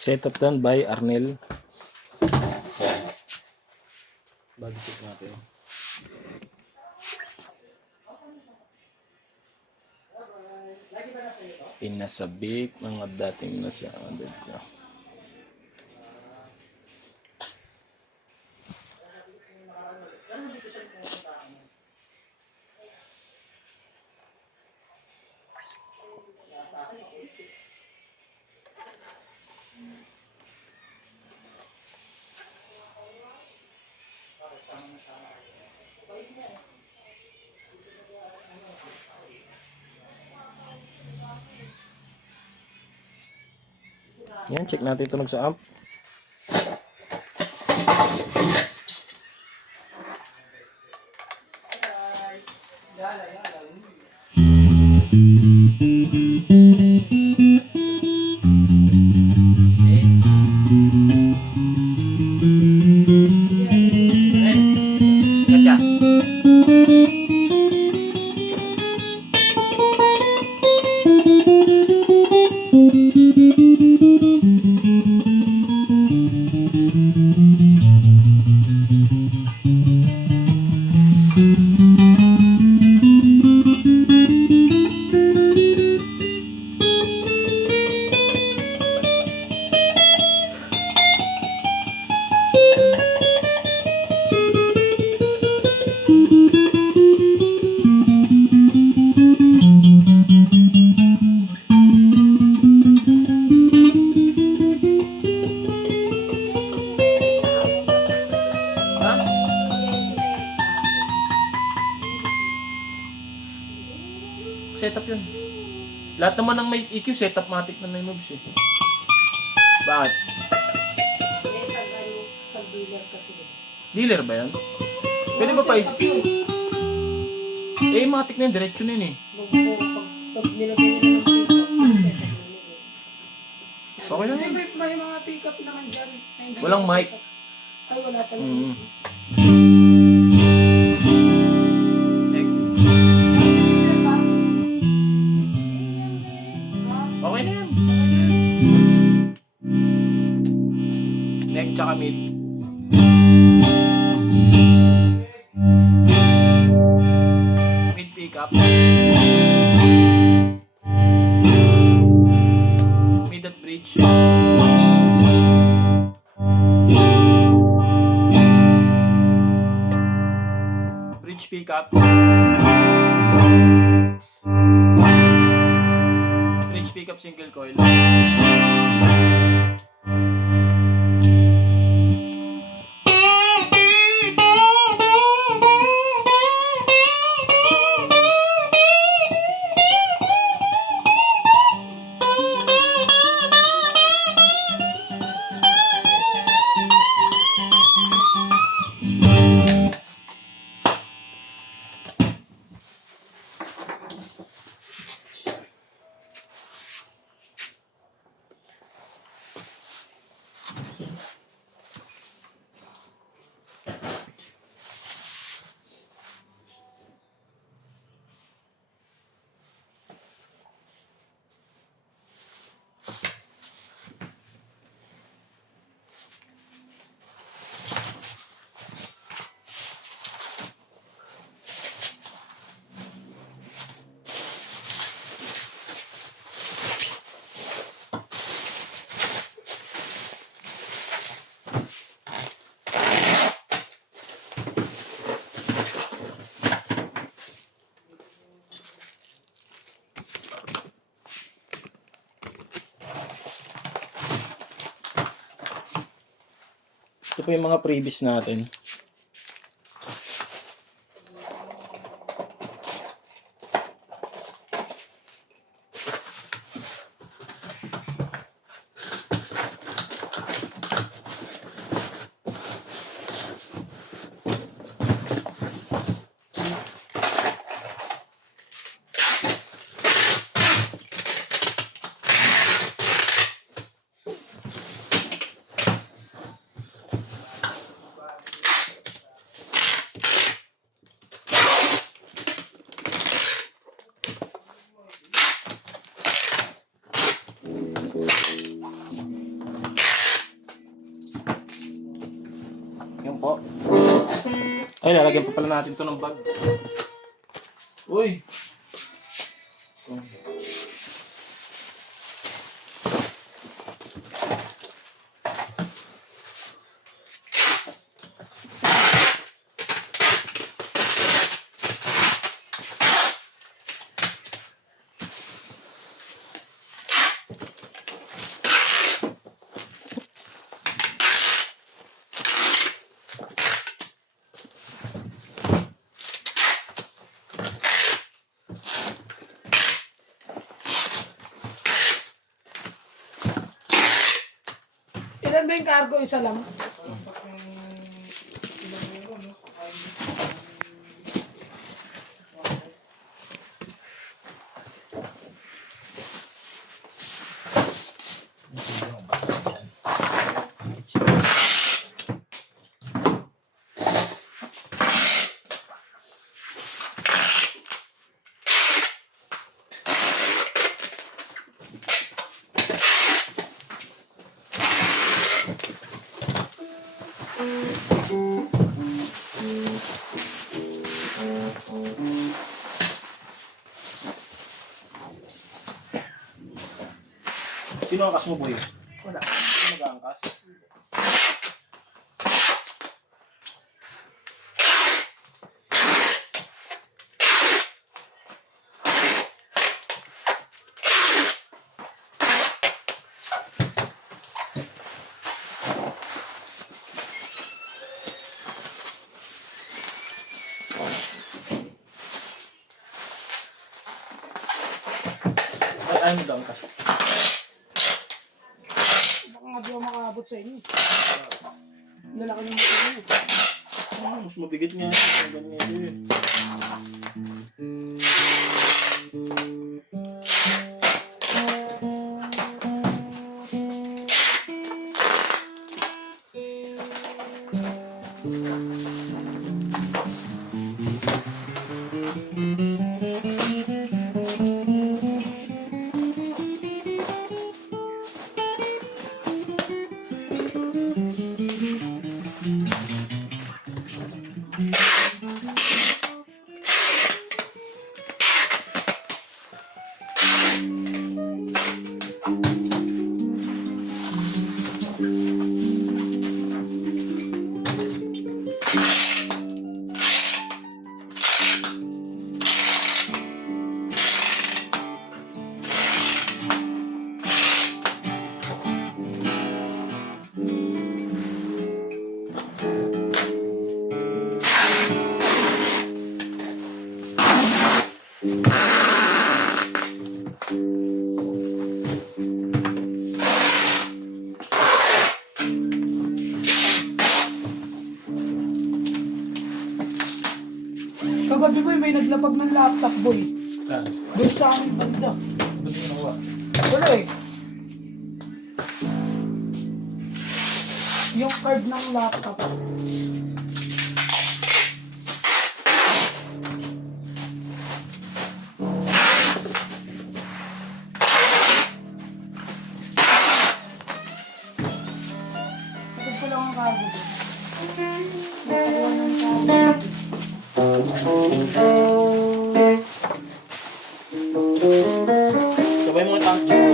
Setup done by Arnel. Body check natin. Pinasabik mga dating nasa bed ko. Yan, check natin tunog sa amp. Setup yun. Lahat naman ng may EQ, setup matic na may moves eh. Bakit? Pag-dealer kasi. Dealer ba yan? Pwede ba pa eh, matic na yun, diretso na yun eh. Pag nilagyan nila ng pick-up, setup na nila. Okay lang yun. May mga pick-up naman dyan. Walang mic. Ay, wala pa Mm. Okay na yan. Neck tsaka mid. Mid pickup. Mid at bridge. Bridge pickup. Bridge pickup single coil. Ito po yung mga previous natin. Okay, lalagyan pa pala natin to ng bag. Uy! Oh. Ilan ba yung cargo? Isa lang? Sino ang angkas mo, boy? Wala. Sino mag-aangkas? Ba't ayaw mo mag-aangkas? Baka nga di ako makaabot sa inyo. Lalaki ng motor niyo. Mas mabigat nga. Ang ganyan ito eh. Kagabi boy, may naglapag ng laptop boy. Saan? Doon sa amin banda. Ba't mo nakuha? Wala eh. Yung card ng laptop. Ito pa lang ang cargo doon. Nakakuha ng cargo. Sabay mo yung tank mo.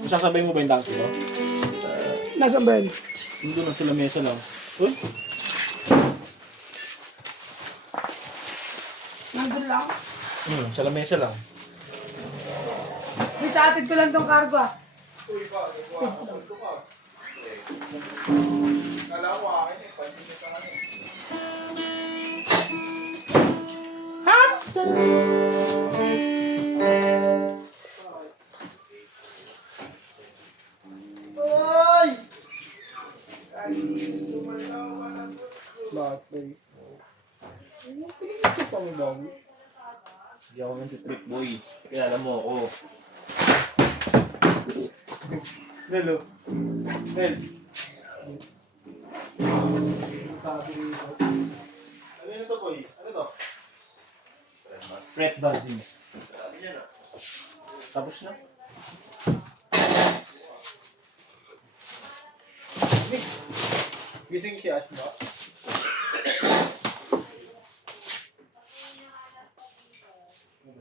Masasabay mo ba yung tank mo? Nasaan ba yun? Nandun lang sila mesa lang. Uy! Nandun lang? Sa lamesa lang. May sa atin ko lang tong cargo ah. Bakit ba eh? Ito pa mo bago. Hindi ako nag-trip boy. Kilala mo ako. Hello. Hel. Sabi nito. Ano yun ito boy? Ano to? Fret buzzing. Tapos na. Gising si Ash ba? Ning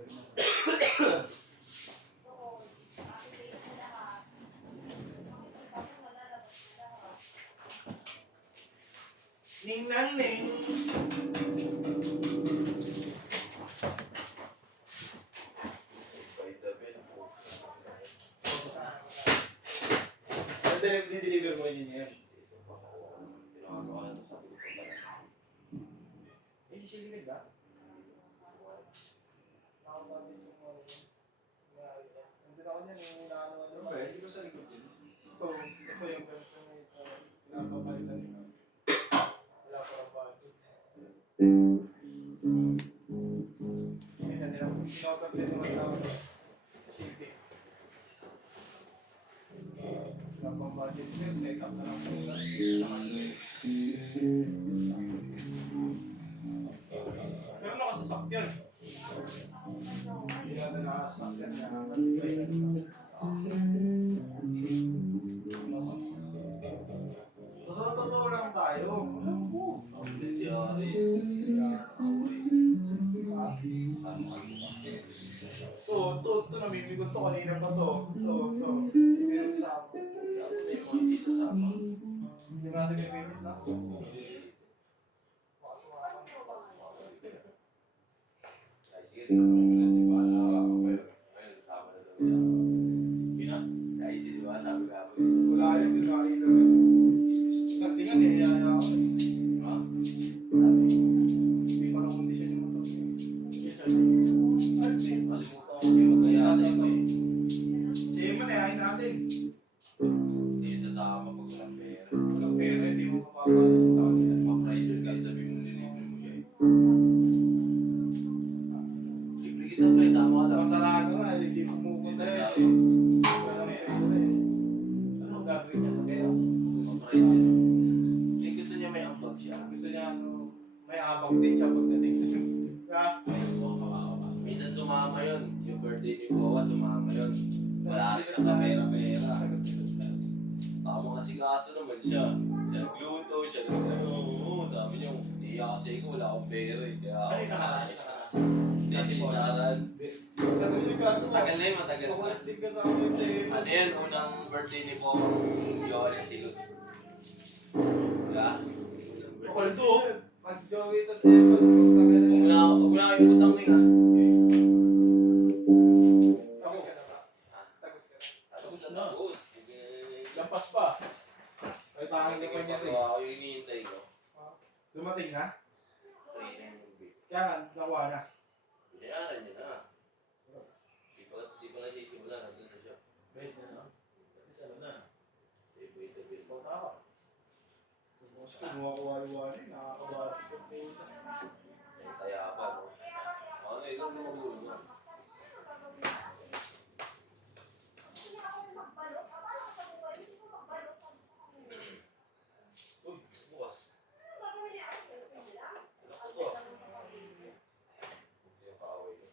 nang ning. Di-deliver mo yun yan. Eh, sisiligid ba? Hindi ako niyan, yung inaano ano. Okay, hindi ko sa likod yun. Ito yung pinapapalitan nyo. Wala pa ang budget. Ganyan nila. Pinoper din naman tao. Shipping. Wala pang budget. Set up na lang sila. Pero nakasasakyan. Hindi na nakasasakyan. So, totoo lang tayo. Alam ko. Ito, namimigot to kanina pa to. Ito. Meron sa ako. Hindi natin namimimit na. Wala yung binahin na rin. Tingnan eh, yaya ako. Hindi pa lang kondisyon yung motor. Si Eman eh, ayayin natin. Walang pera, hindi mo mapapalis sa kanila. Masarado nga, hindi mo pupunta eh. Walang pera eh. Ano gagawin niya sa pera? Gusto niya may ambag siya. Gusto niya ano, may abang din siya pagdating. Minsan sumama yun. Yung birthday ni Boa, sumama yun. Wala rin siya kamera-pera. Tama kasi kaso naman siya. Siya nagluto, siya nag-ano. Sabi niya, hindi kasi ko, wala akong pera eh. Kaya Ano yung nakaraan? Hindi, tinaran. Sa tuloy ka ako. Matagal na yun, matagal na. Nakulitin ka sa akin sa Eman. Ano yan, unang birthday ni Boa, Yoli Silot. Wala. Koldo. Pag-joey tas Eman, tagal na. Huwag na kayo utang na yun. Tapos ka na ba? Tapos ka na. Tapos na tapos. Lampas pa. Ay, tangin naman niya rin. Ako yung hinihintay ko. Dumating na? Train na yung movie. Kaya nga, nakuha na. Binayaran niya na. Di pa nasisimulan. Nandun na siya. Wait na, no? Isa na. Wait a bit. Ikaw tama. Kumuha-kuha-kuha nakakawari ko po. Kaya pa, no? Ano, ikaw na magulo mo. Uy, bukas. Anak ko to. Hindi yung kaaway niya.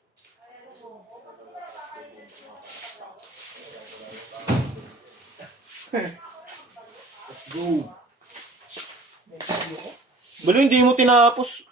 Balo, hindi mo tinapos.